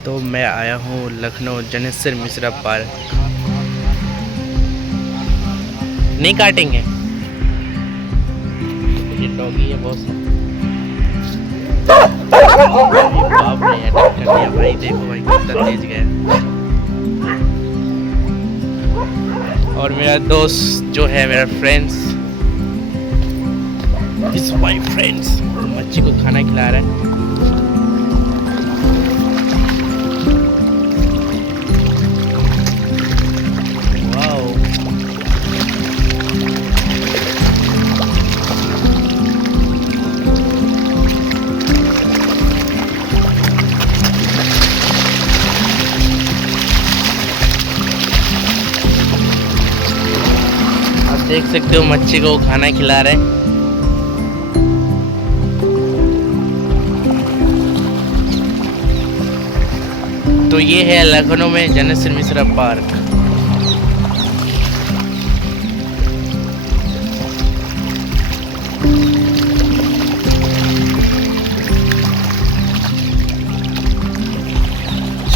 तो मैं आया हूँ लखनऊ जनेश्वर मिश्रा पार्क। नहीं काटेंगे, ये डॉगी है बहुत बाप रे अटैक कर दिया भाई। देखो भाई कितना तेज गया। और मेरा दोस्त जो है, मेरा फ्रेंड्स, इस माय फ्रेंड्स, बच्चे को खाना खिला रहा है। देख सकते हो मच्छी को खाना खिला रहे हैं। तो ये है लखनऊ में जनेश्वर मिश्रा पार्क।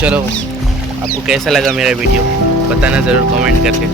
चलो, आपको कैसा लगा मेरा वीडियो बताना ज़रूर कमेंट करके।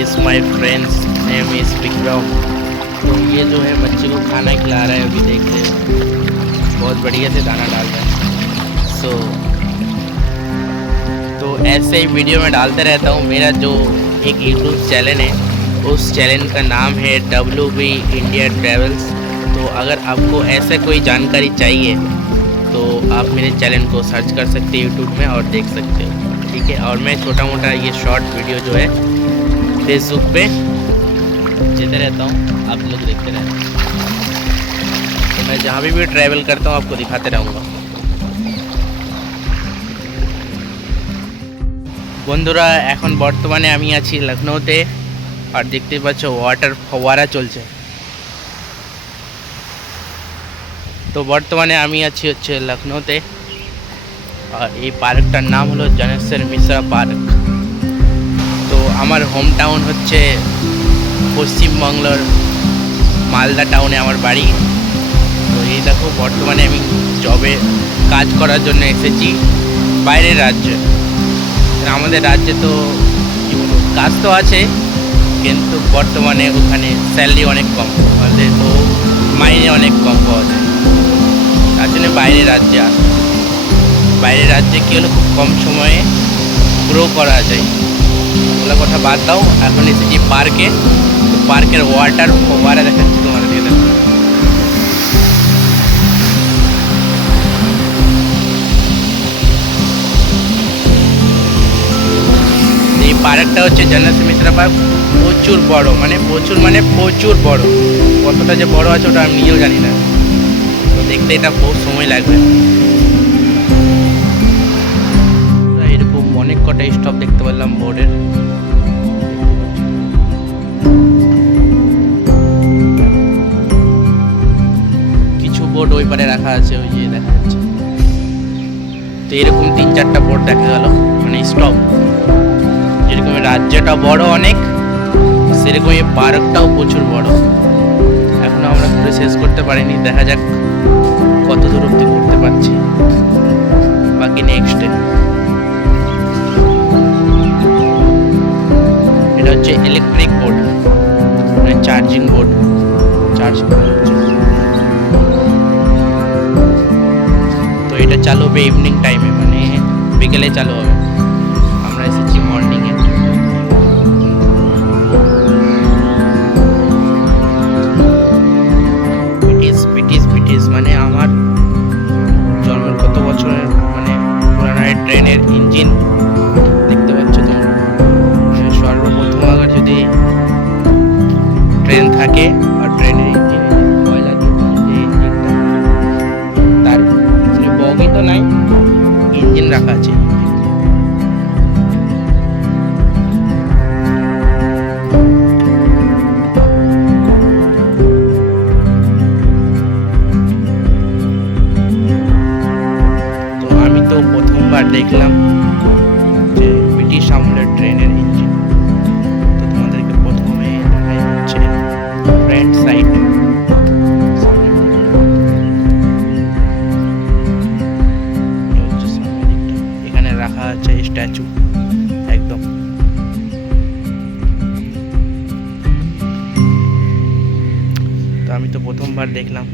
Is my friends name is Vikram. तो ये जो है बच्चे को खाना खिला रहा है, अभी देख रहे हो बहुत बढ़िया से दाना डाल रहा है। तो ऐसे ही वीडियो में डालते रहता हूँ। मेरा जो एक यूट्यूब चैनल है, उस चैनल का नाम है WB इंडिया ट्रैवल्स। तो अगर आपको ऐसा कोई जानकारी चाहिए तो आप मेरे चैनल को सर्च कर सकते हैं यूट्यूब में और देख सकते हो, ठीक है। और मैं छोटा मोटा ये शॉर्ट वीडियो जो है फेसबुक पे देते रहता हूँ, आप लोग देखते रहना। तो मैं जहाँ भी ट्रैवल करता हूँ आपको दिखाते रहूँगा। বন্ধুরা এখন বর্তমানে আমি আছি লখনউতে, আর দেখতে পাচ্ছ ওয়াটার ফোয়ারা চলছে। তো বর্তমানে আমি আছি হচ্ছে লখনউতে, আর এই পার্কটার নাম হলো জনেশ্বর মিশ্রা পার্ক। তো আমার হোম টাউন হচ্ছে পশ্চিমবাংলার মালদা টাউনে আমার বাড়ি। তো এই দেখো বর্তমানে আমি জবে কাজ করার জন্য এসেছি বাইরের রাজ্যে। আমাদের রাজ্যে তো কাজ তো আছে, কিন্তু বর্তমানে ওখানে স্যালারি অনেক কম, আমাদের তো মাইনে অনেক কম পাওয়া যায়। তার জন্য বাইরের রাজ্যে আসে। বাইরের রাজ্যে কী হলো, খুব কম সময়ে গ্রো করা যায়। ওগুলো কথা বাদ দাও, এখন এসেছি পার্কে। তো পার্কের ওয়াটার ফোয়ারা দেখাচ্ছি তোমাদের। দেখো এই পার্কটা হচ্ছে জনেশ্বর মিশ্রা পার্ক। প্রচুর বড়, মানে প্রচুর বড়। কতটা যে বড় আছে ওটা আমি নিজেও জানি না। তো দেখতে এটা বহু সময় লাগবে। এরকম অনেক কটা স্টপ দেখতে পেলাম বোর্ডের। কিছু বোর্ড ওই পারে রাখা আছে, ওই যে দেখা যাচ্ছে। তো এরকম 3-4টা বোর্ড দেখা গেল, মানে স্টপ। যেরকম রাজ্যটা বড় অনেক, সেরকম এই পার্কটাও প্রচুর বড়। এখনো আমরা ঘুরে শেষ করতে পারিনি, দেখা যাক কত দূর অব্দি করতে পারছি, বাকি নেক্সট ডে। এটা হচ্ছে ইলেকট্রিক বোর্ড, মানে চার্জিং বোর্ড, চার্জ করা হচ্ছে। তো এটা চালু হবে ইভিনিং টাইমে, মানে বিকেলে চালু হবে। আমরা এসেছি মর্নিংয়ে। তো নাই, ইঞ্জিন রাখা আছে। তো আমি তো প্রথমবার দেখলাম যে ব্রিটিশ আমলের ট্রেনের ইঞ্জিন। তো তোমাদেরকে প্রথমে দেখাই হচ্ছে ফ্রন্ট সাইড। এখানে রাখা আছে স্ট্যাচু একদম। তো আমি তো প্রথমবার দেখলাম।